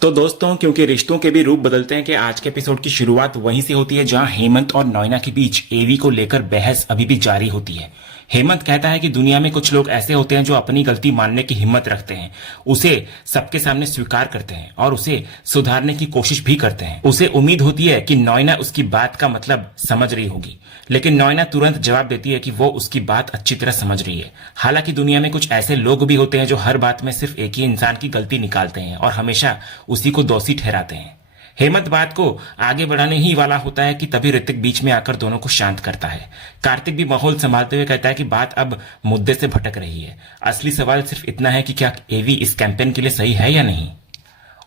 तो दोस्तों, क्योंकि रिश्तों के भी रूप बदलते हैं कि आज के एपिसोड की शुरुआत वहीं से होती है जहां हेमंत और नॉयना के बीच एवी को लेकर बहस अभी भी जारी होती है। हेमंत कहता है कि दुनिया में कुछ लोग ऐसे होते हैं जो अपनी गलती मानने की हिम्मत रखते हैं, उसे सबके सामने स्वीकार करते हैं और उसे सुधारने की कोशिश भी करते हैं। उसे उम्मीद होती है कि नॉयना उसकी बात का मतलब समझ रही होगी, लेकिन नॉयना तुरंत जवाब देती है कि वो उसकी बात अच्छी तरह समझ रही है। हालांकि दुनिया में कुछ ऐसे लोग भी होते हैं जो हर बात में सिर्फ एक ही इंसान की गलती निकालते हैं और हमेशा उसी को दोषी ठहराते हैं। हेमंत बात को आगे बढ़ाने ही वाला होता है कि तभी ऋतिक बीच में आकर दोनों को शांत करता है। कार्तिक भी माहौल संभालते हुए कहता है कि बात अब मुद्दे से भटक रही है। असली सवाल सिर्फ इतना है कि क्या एवी इस कैंपेन के लिए सही है या नहीं।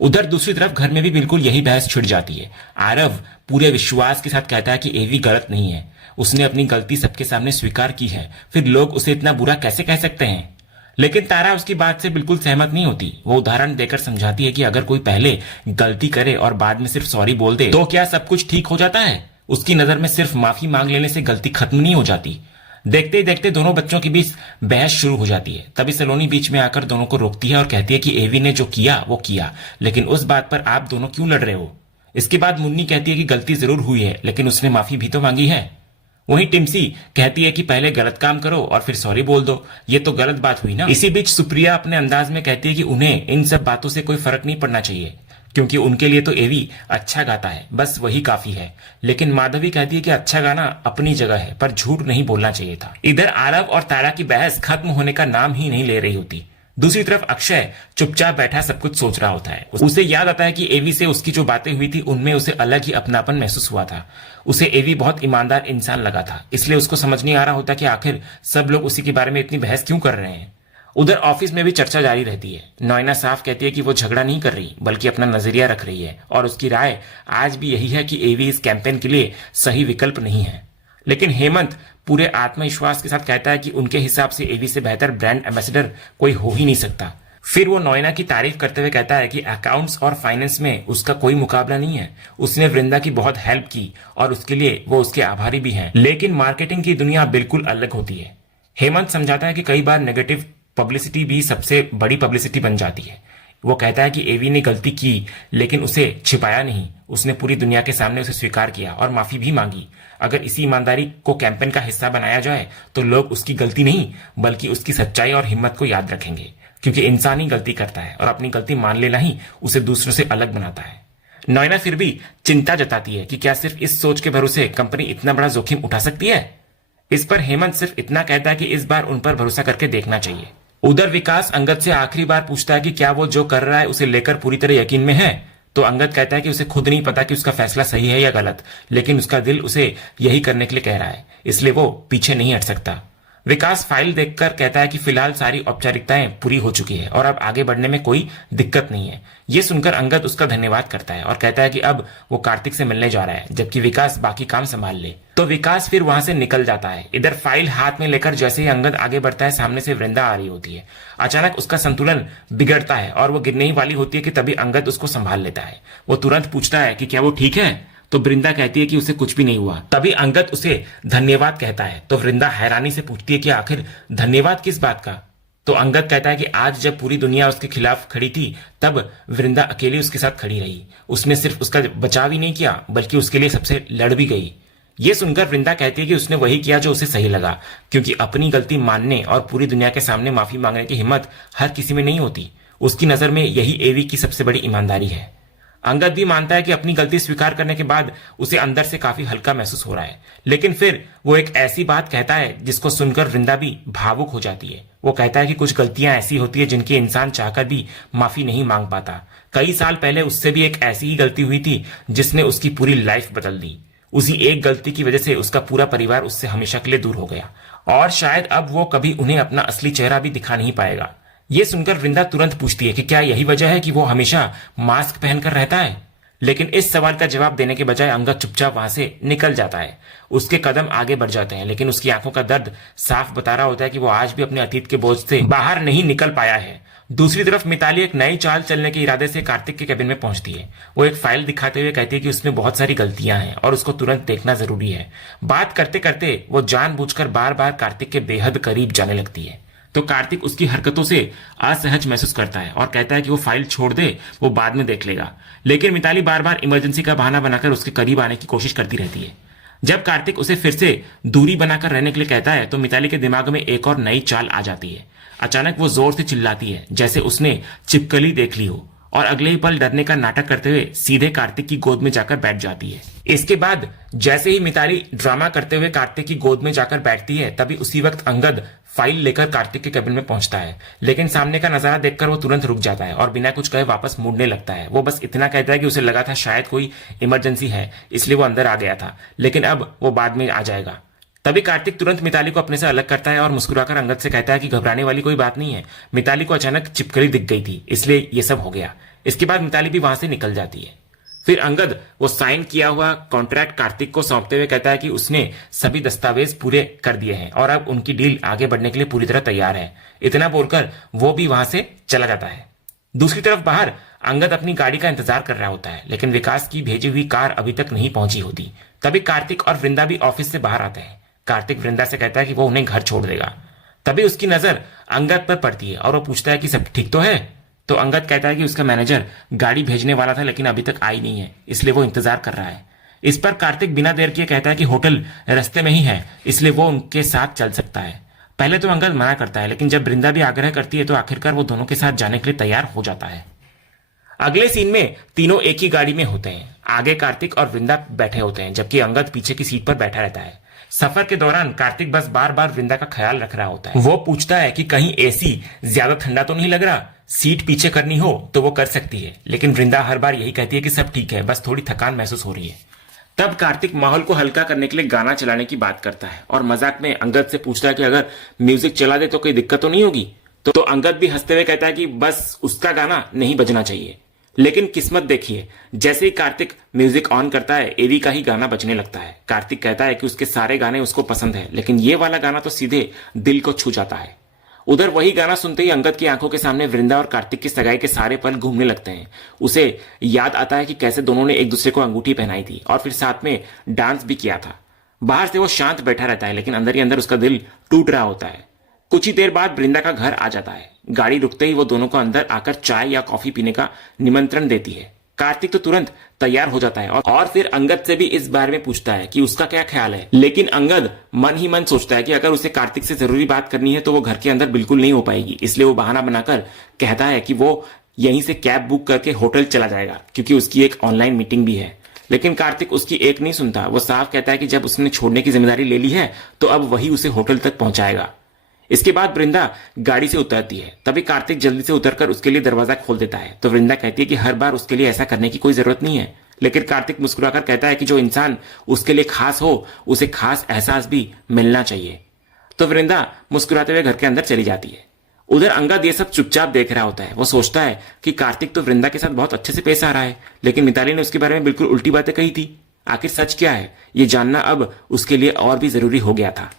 उधर दूसरी तरफ घर में भी बिल्कुल यही बहस छिड़ जाती है। आरव पूरे विश्वास के साथ कहता है कि एवी गलत नहीं है, उसने अपनी गलती सबके सामने स्वीकार की है, फिर लोग उसे इतना बुरा कैसे कह सकते हैं। लेकिन तारा उसकी बात से बिल्कुल सहमत नहीं होती। वो उदाहरण देकर समझाती है कि अगर कोई पहले गलती करे और बाद में सिर्फ सॉरी बोल दे तो क्या सब कुछ ठीक हो जाता है। उसकी नजर में सिर्फ माफी मांग लेने से गलती खत्म नहीं हो जाती। देखते ही देखते दोनों बच्चों के बीच बहस शुरू हो जाती है। तभी सलोनी बीच में आकर दोनों को रोकती है और कहती है कि एवी ने जो किया वो किया, लेकिन उस बात पर आप दोनों क्यों लड़ रहे हो। इसके बाद मुन्नी कहती है कि गलती जरूर हुई है, लेकिन उसने माफी भी तो मांगी है। वहीं टिम्सी कहती है कि पहले गलत काम करो और फिर सॉरी बोल दो, ये तो गलत बात हुई ना। इसी बीच सुप्रिया अपने अंदाज में कहती है कि उन्हें इन सब बातों से कोई फर्क नहीं पड़ना चाहिए, क्योंकि उनके लिए तो एवी अच्छा गाता है, बस वही काफी है। लेकिन माधवी कहती है कि अच्छा गाना अपनी जगह है, पर झूठ नहीं बोलना चाहिए था। इधर आरव और तारा की बहस खत्म होने का नाम ही नहीं ले रही होती। दूसरी तरफ अक्षय चुपचाप बैठा सब कुछ सोच रहा होता है। उसे याद आता है कि एवी से उसकी जो बातें हुई थी उनमें उसे अलग ही अपनापन महसूस हुआ था। उसे एवी बहुत ईमानदार इंसान लगा था, इसलिए उसको समझ नहीं आ रहा होता कि आखिर सब लोग उसी के बारे में इतनी बहस क्यों कर रहे हैं। उधर ऑफिस में भी चर्चा जारी रहती है। नॉयना साफ कहती है कि वो झगड़ा नहीं कर रही, बल्कि अपना नजरिया रख रही है और उसकी राय आज भी यही है कि एवी इस कैंपेन के लिए सही विकल्प नहीं है। लेकिन हेमंत पूरे आत्मविश्वास के साथ कहता है कि उनके हिसाब से एवी से बेहतर ब्रांड एम्बेसडर कोई हो ही नहीं सकता। फिर वो नॉयना की तारीफ करते हुए कहता है कि अकाउंट्स और फाइनेंस में उसका कोई मुकाबला नहीं है। उसने वृंदा की बहुत हेल्प की और उसके लिए वो उसके आभारी भी हैं। लेकिन मार्केटिंग की दुनिया बिल्कुल अलग होती है। हेमंत समझाता है कि कई बार नेगेटिव पब्लिसिटी भी सबसे बड़ी पब्लिसिटी बन जाती है। वो कहता है कि एवी ने गलती की, लेकिन उसे छिपाया नहीं, उसने पूरी दुनिया के सामने उसे स्वीकार किया और माफी भी मांगी। अगर इसी ईमानदारी को कैंपेन का हिस्सा बनाया जाए तो लोग उसकी गलती नहीं बल्कि उसकी सच्चाई और हिम्मत को याद रखेंगे, क्योंकि इंसान ही गलती करता है और अपनी गलती मान लेना ही उसे दूसरों से अलग बनाता है। नॉयना फिर भी चिंता जताती है कि क्या सिर्फ इस सोच के भरोसे कंपनी इतना बड़ा जोखिम उठा सकती है। इस पर हेमंत सिर्फ इतना कहता है कि इस बार उन पर भरोसा करके देखना चाहिए। उधर विकास अंगद से आखिरी बार पूछता है कि क्या वो जो कर रहा है उसे लेकर पूरी तरह यकीन में है। तो अंगद कहता है कि उसे खुद नहीं पता कि उसका फैसला सही है या गलत, लेकिन उसका दिल उसे यही करने के लिए कह रहा है, इसलिए वो पीछे नहीं हट सकता। विकास फाइल देखकर कहता है कि फिलहाल सारी औपचारिकताएं पूरी हो चुकी है और अब आगे बढ़ने में कोई दिक्कत नहीं है। ये सुनकर अंगद उसका धन्यवाद करता है और कहता है कि अब वो कार्तिक से मिलने जा रहा है, जबकि विकास बाकी काम संभाल ले। तो विकास फिर वहां से निकल जाता है। इधर फाइल हाथ में लेकर जैसे ही अंगद आगे बढ़ता है, सामने से वृंदा आ रही होती है। अचानक उसका संतुलन बिगड़ता है और वो गिरने ही वाली होती है कि तभी अंगद उसको संभाल लेता है। वो तुरंत पूछता है कि क्या वो ठीक है। तो वृंदा कहती है कि उसे कुछ भी नहीं हुआ। तभी अंगद उसे धन्यवाद कहता है। तो वृंदा हैरानी से पूछती है कि आखिर धन्यवाद किस बात का। तो अंगद कहता है कि आज जब पूरी दुनिया उसके खिलाफ खड़ी थी तब वृंदा अकेली उसके साथ खड़ी रही। उसने सिर्फ उसका बचाव ही नहीं किया बल्कि उसके लिए सबसे लड़ भी गई। ये सुनकर वृंदा कहती है कि उसने वही किया जो उसे सही लगा, क्योंकि अपनी गलती मानने और पूरी दुनिया के सामने माफी मांगने की हिम्मत हर किसी में नहीं होती। उसकी नजर में यही एवी की सबसे बड़ी ईमानदारी है। अंगद भी मानता है कि अपनी गलती स्वीकार करने के बाद उसे अंदर से काफी हल्का महसूस हो रहा है। लेकिन फिर वो एक ऐसी बात कहता है जिसको सुनकर वृंदा भी भावुक हो जाती है। वो कहता है कि कुछ गलतियां ऐसी होती है जिनकी इंसान चाहकर भी माफी नहीं मांग पाता। कई साल पहले उससे भी एक ऐसी ही गलती हुई थी जिसने उसकी पूरी लाइफ बदल दी। उसी एक गलती की वजह से उसका पूरा परिवार उससे हमेशा के लिए दूर हो गया और शायद अब वो कभी उन्हें अपना असली चेहरा भी दिखा नहीं पाएगा। ये सुनकर वृंदा तुरंत पूछती है कि क्या यही वजह है कि वो हमेशा मास्क पहनकर रहता है। लेकिन इस सवाल का जवाब देने के बजाय अंगद चुपचाप वहां से निकल जाता है। उसके कदम आगे बढ़ जाते हैं, लेकिन उसकी आंखों का दर्द साफ बता रहा होता है कि वो आज भी अपने अतीत के बोझ से बाहर नहीं निकल पाया है। दूसरी तरफ मिताली एक नई चाल चलने के इरादे से कार्तिक के कैबिन में पहुंचती है। वो एक फाइल दिखाते हुए कहती है कि उसमें बहुत सारी गलतियां हैं और उसको तुरंत देखना जरूरी है। बात करते करते वो जानबूझकर बार बार कार्तिक के बेहद करीब जाने लगती है। तो कार्तिक उसकी हरकतों से असहज महसूस करता है और कहता है कि वो फाइल छोड़ दे, वो बाद में देख लेगा। लेकिन मिताली बार बार इमरजेंसी का बहाना बनाकर उसके करीब आने की कोशिश करती रहती है। जब कार्तिक उसे फिर से दूरी बनाकर रहने के लिए कहता है तो मिताली के दिमाग में एक और नई चाल आ जाती है। अचानक वो जोर से चिल्लाती है जैसे उसने छिपकली देख ली हो, और अगले ही पल डरने का नाटक करते हुए सीधे कार्तिक की गोद में जाकर बैठ जाती है। इसके बाद जैसे ही मिताली ड्रामा करते हुए कार्तिक की गोद में जाकर बैठती है, तभी उसी वक्त अंगद फाइल लेकर कार्तिक के केबिन में पहुंचता है। लेकिन सामने का नजारा देखकर वो तुरंत रुक जाता है और बिना कुछ कहे वापस मुड़ने लगता है। वो बस इतना कहता है कि उसे लगा था शायद कोई इमरजेंसी है, इसलिए वो अंदर आ गया था, लेकिन अब वो बाद में आ जाएगा। तभी कार्तिक तुरंत मिताली को अपने से अलग करता है और मुस्कुराकर अंगद से कहता है कि घबराने वाली कोई बात नहीं है, मिताली को अचानक छिपकली दिख गई थी, इसलिए ये सब हो गया। इसके बाद मिताली भी वहां से निकल जाती है। फिर अंगद वो साइन किया हुआ कॉन्ट्रैक्ट कार्तिक को सौंपते हुए कहता है कि उसने सभी दस्तावेज पूरे कर दिए हैं और अब उनकी डील आगे बढ़ने के लिए पूरी तरह तैयार है। इतना बोलकर वो भी वहां से चला जाता है। दूसरी तरफ बाहर अंगद अपनी गाड़ी का इंतजार कर रहा होता है, लेकिन विकास की भेजी हुई कार अभी तक नहीं पहुंची होती। तभी कार्तिक और वृंदा भी ऑफिस से बाहर आते हैं। कार्तिक वृंदा से कहता है कि वो उन्हें घर छोड़ देगा। तभी उसकी नजर अंगद पर पड़ती है और वो पूछता है कि सब ठीक तो है। तो अंगद कहता है कि उसका मैनेजर गाड़ी भेजने वाला था लेकिन अभी तक आई नहीं है, इसलिए वो इंतजार कर रहा है। इस पर कार्तिक बिना देर किए कहता है कि होटल रास्ते में ही है, इसलिए वो उनके साथ चल सकता है। पहले तो अंगद मना करता है, लेकिन जब वृंदा भी आग्रह करती है तो आखिरकार वो दोनों के साथ जाने के लिए तैयार हो जाता है। अगले सीन में तीनों एक ही गाड़ी में होते हैं। आगे कार्तिक और वृंदा बैठे होते हैं जबकि अंगद पीछे की सीट पर बैठा रहता है। सफर के दौरान कार्तिक बस बार बार वृंदा का ख्याल रख रहा होता है। वो पूछता है कि कहीं एसी ज्यादा ठंडा तो नहीं लग रहा, सीट पीछे करनी हो तो वो कर सकती है, लेकिन वृंदा हर बार यही कहती है कि सब ठीक है, बस थोड़ी थकान महसूस हो रही है। तब कार्तिक माहौल को हल्का करने के लिए गाना चलाने की बात करता है और मजाक में अंगद से पूछता है कि अगर म्यूजिक चला दे तो कोई दिक्कत तो नहीं होगी। तो अंगद भी हंसते हुए कहता है कि बस उसका गाना नहीं बजना चाहिए। लेकिन किस्मत देखिए, जैसे ही कार्तिक म्यूजिक ऑन करता है एवी का ही गाना बजने लगता है। कार्तिक कहता है कि उसके सारे गाने उसको पसंद है, लेकिन ये वाला गाना तो सीधे दिल को छू जाता है। उधर वही गाना सुनते ही अंगद की आंखों के सामने वृंदा और कार्तिक की सगाई के सारे पल घूमने लगते हैं। उसे याद आता है कि कैसे दोनों ने एक दूसरे को अंगूठी पहनाई थी और फिर साथ में डांस भी किया था। बाहर से वो शांत बैठा रहता है, लेकिन अंदर ही अंदर उसका दिल टूट रहा होता है। कुछ ही देर बाद वृंदा का घर आ जाता है। गाड़ी रुकते ही वो दोनों को अंदर आकर चाय या कॉफी पीने का निमंत्रण देती है। कार्तिक तो तुरंत तैयार हो जाता है और फिर अंगद से भी इस बारे में पूछता है कि उसका क्या ख्याल है। लेकिन अंगद मन ही मन सोचता है कि अगर उसे कार्तिक से जरूरी बात करनी है तो वो घर के अंदर बिल्कुल नहीं हो पाएगी, इसलिए वो बहाना बनाकर कहता है कि वो यहीं से कैब बुक करके होटल चला जाएगा क्योंकि उसकी एक ऑनलाइन मीटिंग भी है। लेकिन कार्तिक उसकी एक नहीं सुनता। वो साफ कहता है कि जब उसने छोड़ने की जिम्मेदारी ले ली है तो अब वही उसे होटल तक पहुंचाएगा। इसके बाद वृंदा गाड़ी से उतरती है। तभी कार्तिक जल्दी से उतरकर उसके लिए दरवाजा खोल देता है। तो वृंदा कहती है कि हर बार उसके लिए ऐसा करने की कोई जरूरत नहीं है। लेकिन कार्तिक मुस्कुराकर कहता है कि जो इंसान उसके लिए खास हो उसे खास एहसास भी मिलना चाहिए। तो वृंदा मुस्कुराते हुए घर के अंदर चली जाती है। उधर अंगद ये सब चुपचाप देख रहा होता है। वो सोचता है कि कार्तिक तो वृंदा के साथ बहुत अच्छे से पेश आ रहा है, लेकिन मिताली ने उसके बारे में बिल्कुल उल्टी बातें कही थी। आखिर सच क्या है ये जानना अब उसके लिए और भी जरूरी हो गया था।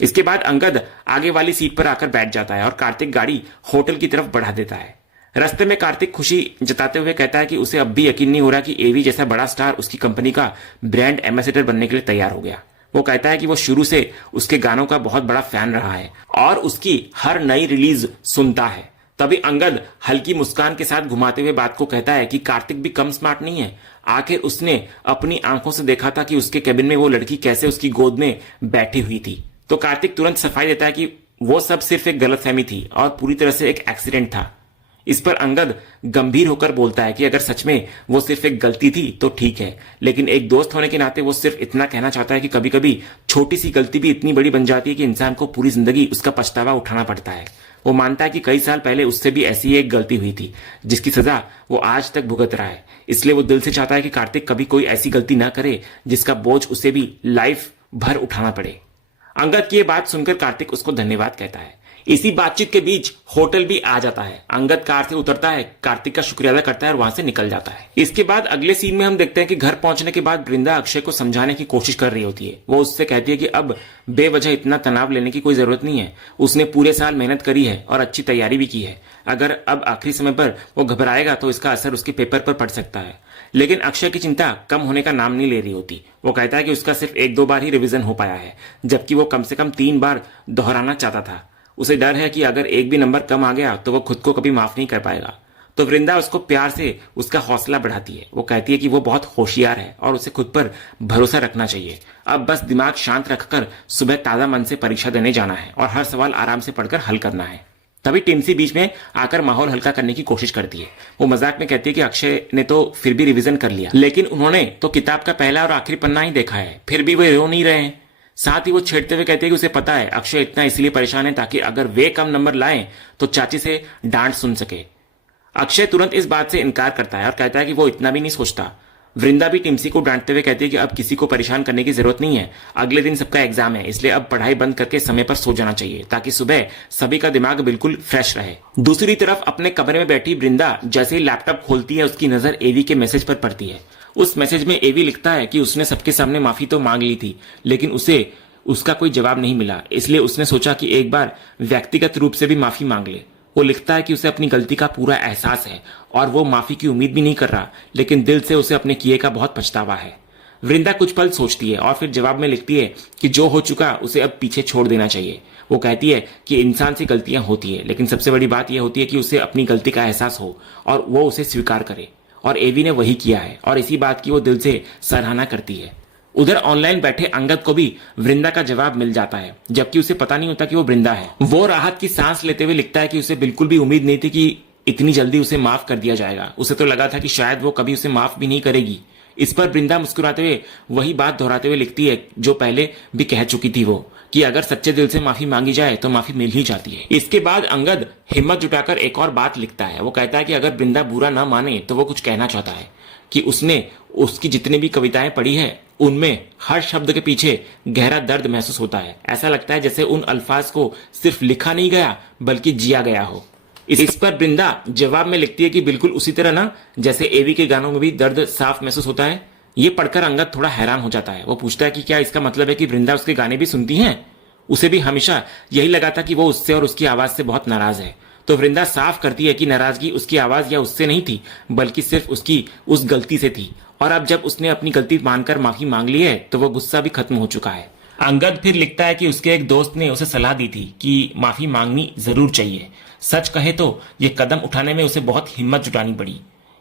इसके बाद अंगद आगे वाली सीट पर आकर बैठ जाता है और कार्तिक गाड़ी होटल की तरफ बढ़ा देता है। रास्ते में कार्तिक खुशी जताते हुए कहता है कि उसे अब भी यकीन नहीं हो रहा कि एवी जैसा बड़ा स्टार उसकी कंपनी का ब्रांड एम्बेसडर बनने के लिए तैयार हो गया। वो कहता है कि वो शुरू से उसके गानों का बहुत बड़ा फैन रहा है और उसकी हर नई रिलीज सुनता है। तभी अंगद हल्की मुस्कान के साथ घुमाते हुए बात को कहता है कि कार्तिक भी कम स्मार्ट नहीं है। आखिर उसने अपनी आंखों से देखा था कि उसके केबिन में वो लड़की कैसे उसकी गोद में बैठी हुई थी। तो कार्तिक तुरंत सफाई देता है कि वो सब सिर्फ एक गलतफहमी थी और पूरी तरह से एक एक्सीडेंट था। इस पर अंगद गंभीर होकर बोलता है कि अगर सच में वो सिर्फ एक गलती थी तो ठीक है, लेकिन एक दोस्त होने के नाते वो सिर्फ इतना कहना चाहता है कि कभी कभी छोटी सी गलती भी इतनी बड़ी बन जाती है कि इंसान को पूरी जिंदगी उसका पछतावा उठाना पड़ता है। वो मानता है कि कई साल पहले उससे भी ऐसी एक गलती हुई थी जिसकी सजा वो आज तक भुगत रहा है। इसलिए वो दिल से चाहता है कि कार्तिक कभी कोई ऐसी गलती ना करे जिसका बोझ उसे भी लाइफ भर उठाना पड़े। अंगद की ये बात सुनकर कार्तिक उसको धन्यवाद कहता है। इसी बातचीत के बीच होटल भी आ जाता है। अंगद कार से उतरता है, कार्तिक का शुक्रिया अदा करता है और वहां से निकल जाता है। इसके बाद अगले सीन में हम देखते हैं कि घर पहुंचने के बाद वृंदा अक्षय को समझाने की कोशिश कर रही होती है। वो उससे कहती है कि अब बेवजह इतना तनाव लेने की कोई जरूरत नहीं है। उसने पूरे साल मेहनत करी है और अच्छी तैयारी भी की है। अगर अब आखिरी समय पर वो घबराएगा तो इसका असर उसके पेपर पर पड़ सकता है। लेकिन अक्षय की चिंता कम होने का नाम नहीं ले रही होती। वो कहता है कि उसका सिर्फ 1-2 बार ही रिवीजन हो पाया है, जबकि वो कम से कम 3 बार दोहराना चाहता था। उसे डर है कि अगर एक भी नंबर कम आ गया तो वो खुद को कभी माफ नहीं कर पाएगा। तो वृंदा उसको प्यार से उसका हौसला बढ़ाती है। वो कहती है कि वो बहुत होशियार है और उसे खुद पर भरोसा रखना चाहिए। अब बस दिमाग शांत रखकर सुबह ताजा मन से परीक्षा देने जाना है और हर सवाल आराम से पढ़कर हल करना है। तभी टिम्सी बीच में आकर माहौल हल्का करने की कोशिश करती है। वो मजाक में कहती है कि अक्षय ने तो फिर भी रिवीजन कर लिया, लेकिन उन्होंने तो किताब का पहला और आखिरी पन्ना ही देखा है, फिर भी वे रो नहीं रहे हैं। साथ ही वो छेड़ते हुए कहते हैं कि उसे पता है अक्षय इतना इसलिए परेशान है ताकि अगर वे कम नंबर लाएं तो चाची से डांट सुन सके। अक्षय तुरंत इस बात से इनकार करता है और कहता है कि वो इतना भी नहीं सोचता। वृंदा भी टिम्सी को डांटते हुए कहती है कि अब किसी को परेशान करने की जरूरत नहीं है, अगले दिन सबका एग्जाम है, इसलिए अब पढ़ाई बंद करके समय पर सो जाना चाहिए ताकि सुबह सभी का दिमाग बिल्कुल फ्रेश रहे। दूसरी तरफ अपने कमरे में बैठी वृंदा जैसे ही लैपटॉप खोलती है उसकी नजर एवी के मैसेज पर पड़ती है। उस मैसेज में एवी लिखता है कि उसने सबके सामने माफी तो मांग ली थी, लेकिन उसे उसका कोई जवाब नहीं मिला, इसलिए उसने सोचा कि एक बार व्यक्तिगत रूप से भी माफी मांग ले। वो लिखता है कि उसे अपनी गलती का पूरा एहसास है और वो माफी की उम्मीद भी नहीं कर रहा, लेकिन दिल से उसे अपने किए का बहुत पछतावा है। वृंदा कुछ पल सोचती है और फिर जवाब में लिखती है कि जो हो चुका उसे अब पीछे छोड़ देना चाहिए। वो कहती है कि इंसान से गलतियां होती है, लेकिन सबसे बड़ी बात यह होती है कि उसे अपनी गलती का एहसास हो और वो उसे स्वीकार करे, और एवी ने वही किया है और इसी बात की वो दिल से सराहना करती है। उधर ऑनलाइन बैठे अंगद को भी वृंदा का जवाब मिल जाता है, जबकि उसे पता नहीं होता कि वो वृंदा है। वो राहत की सांस लेते हुए लिखता है कि उसे बिल्कुल भी उम्मीद नहीं थी कि इतनी जल्दी उसे माफ कर दिया जाएगा। उसे तो लगा था कि शायद वो कभी उसे माफ भी नहीं करेगी। इस पर वृंदा मुस्कुराते हुए वही बात दोहराते हुए लिखती है जो पहले भी कह चुकी थी वो, कि अगर सच्चे दिल से माफी मांगी जाए तो माफी मिल ही जाती है। इसके बाद अंगद हिम्मत जुटाकर एक और बात लिखता है। वो कहता है कि अगर वृंदा बुरा ना माने तो वो कुछ कहना चाहता है, कि उसने उसकी जितनी भी कविताएं पढ़ी है उनमें हर शब्द के पीछे गहरा दर्द महसूस होता है। ऐसा लगता है जैसे उन अल्फाज को सिर्फ लिखा नहीं गया बल्कि जिया गया हो। इस पर वृंदा जवाब में लिखती है कि बिल्कुल उसी तरह ना जैसे एवी के गानों में भी दर्द साफ महसूस होता है। ये पढ़कर अंगद थोड़ा हैरान हो जाता है। वो पूछता है कि क्या इसका मतलब है कि वृंदा उसके गाने भी सुनती हैं? उसे भी हमेशा यही लगा था कि वो उससे और उसकी आवाज से बहुत नाराज है। तो वृंदा साफ करती है कि नाराजगी उसकी आवाज या उससे नहीं थी, बल्कि सिर्फ उसकी उस गलती से थी, और अब जब उसने अपनी गलती मानकर माफी मांग ली है तो वो गुस्सा भी खत्म हो चुका है। अंगद फिर लिखता है कि उसके एक दोस्त ने उसे सलाह दी थी कि माफी मांगनी जरूर चाहिए। सच कहे तो ये कदम उठाने में उसे बहुत हिम्मत जुटानी पड़ी।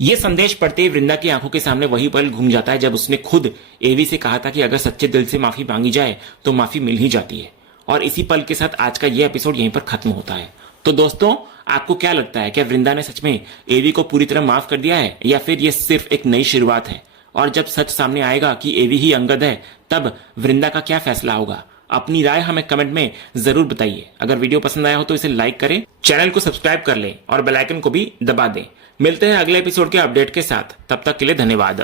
ये संदेश पढ़ते ही वृंदा की आंखों के सामने वही पल घूम जाता है जब उसने खुद एवी से कहा था कि अगर सच्चे दिल से माफी मांगी जाए तो माफी मिल ही जाती है। और इसी पल के साथ आज का ये एपिसोड यहीं पर खत्म होता है। तो दोस्तों, आपको क्या लगता है, क्या वृंदा ने सच में एवी को पूरी तरह माफ कर दिया है या फिर ये सिर्फ एक नई शुरुआत है? और जब सच सामने आएगा कि एवी ही अंगद है तब वृंदा का क्या फैसला होगा? अपनी राय हमें कमेंट में जरूर बताइए। अगर वीडियो पसंद आया हो तो इसे लाइक करें, चैनल को सब्सक्राइब कर लें और बेल आइकन को भी दबा दें। मिलते हैं अगले एपिसोड के अपडेट के साथ, तब तक के लिए धन्यवाद।